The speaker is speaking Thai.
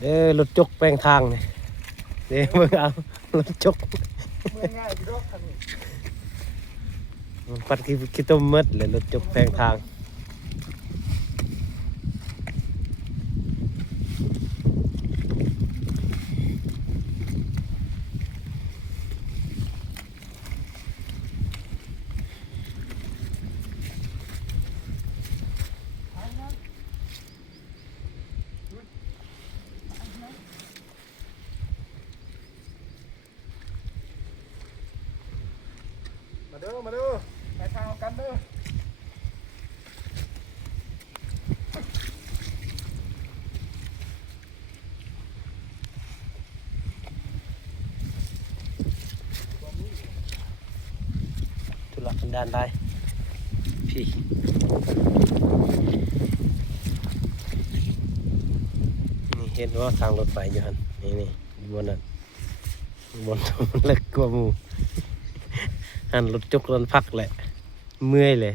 เด้อรถจกแปลงทางนี่เด้อเบิ่งเอารถจก เมื่อง่ายอยู่รอบคันนี้ มันปัดขี้ต้มมดเลยรถจกแปลงทางมาเด้อไปทางเอากันเด้อ ทุลักกันดานได้พี่นี่เห็นว่าทางรถไฟอยู่หันนี่บนนั้นบนเล็กกว่าหมู่หันรถจกรถพักแหละเมื่อยเลย